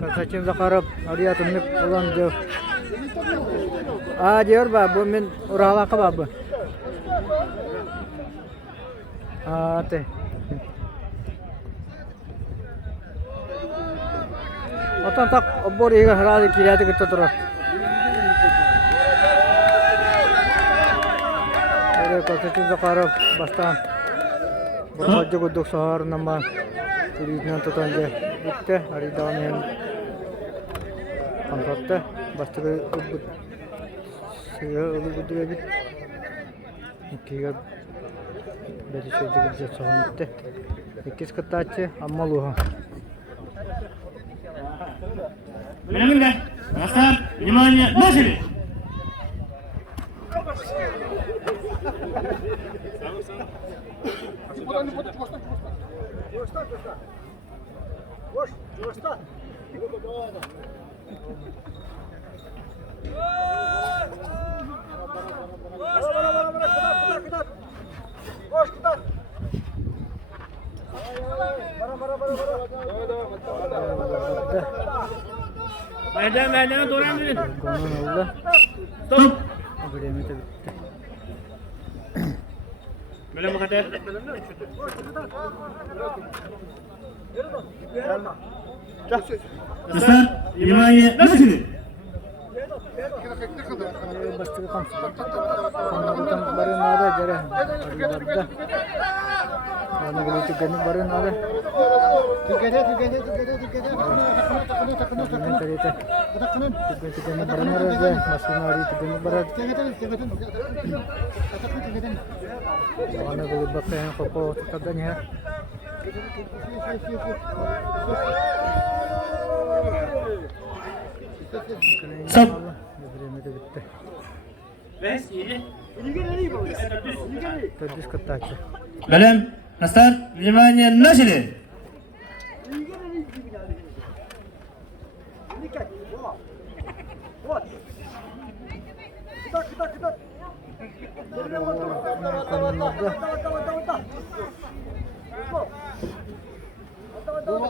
Konstantin Zakharov ariyatınlık olan diyor. Diyor bu men uralaka babu. Te. Otan tak boriga herhalde kilidi gitti durur. Konstantin Zakharov baştan. Bu hacı guduk sahar nama kulitnan tutanca bitti. Hari devam yan kontratta. Başta guduk sehingga ulu guduk bit. Kiga dari segi kerja sohan bitti. İkiz kıtaçı amma luha. Benar Nasar, Limanya, Nasir. Merdiven doğru mu? Konan oldu. Stop. Ödeme de bitti. Böyle mi kadar? Nasar, Limanya, Nasir. Başta kan. Kondan baru nada jara. Barda. Ana gulu tiga baru nada. Tiga. Ini cerita. Tiga baru nada. Masuk hari tiga baru. Ana gulu bakal yang koko katanya. Stop. Ödeme de bitti. Beş, yedi. Tadis kıtaçı. Belem, Nasar, Limanya, Nasir.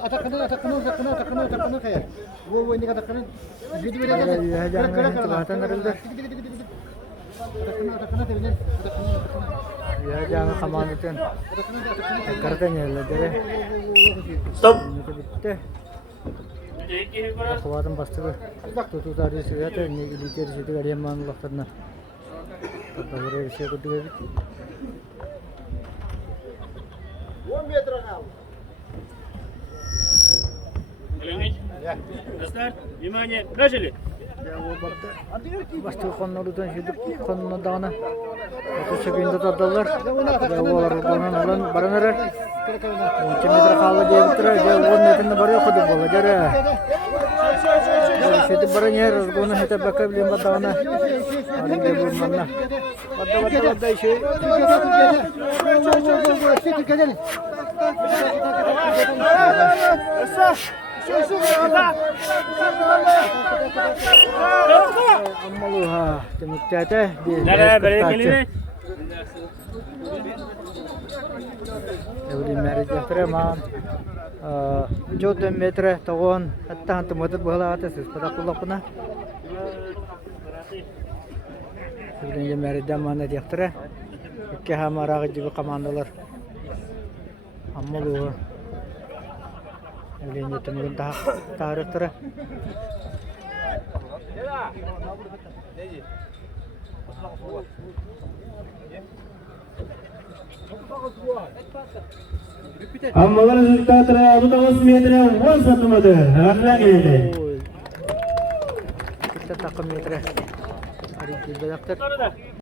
Atakını kayak. Bu ini katakan. Video Ya jangan kelihatan rendah. Ya jangan kemanikan. Kertanya lah deh. Stop. Ini bitti. Kuatan pasti tuh tadi saya tuh ini dikir situ gak dia manggil karena kata orang saya kedua itu. Nasar, Limanya, Nasir. Ya bu baktı. Pasti konudan hidup konudan dana. Atau sekian tadalar. Ya war konan alan baranara. Mungkin meter kalau dia betul dia war meter baru aku tuh bola jara. Situ barangnya konan kita bakal beli empat dana. Hari dia belum mana. Pada isi. Amaluha temukte di Every marriage after ma 14 metre tagon hatta hantu motor bola atas pada kulakna Ini marriage mana di after ke hamara juga komandolar Amaluha Ini temukan tarik terus. Amma resultat terus metre 1 meter. Lagi ini. Kita takam metre. Hari kita dokter.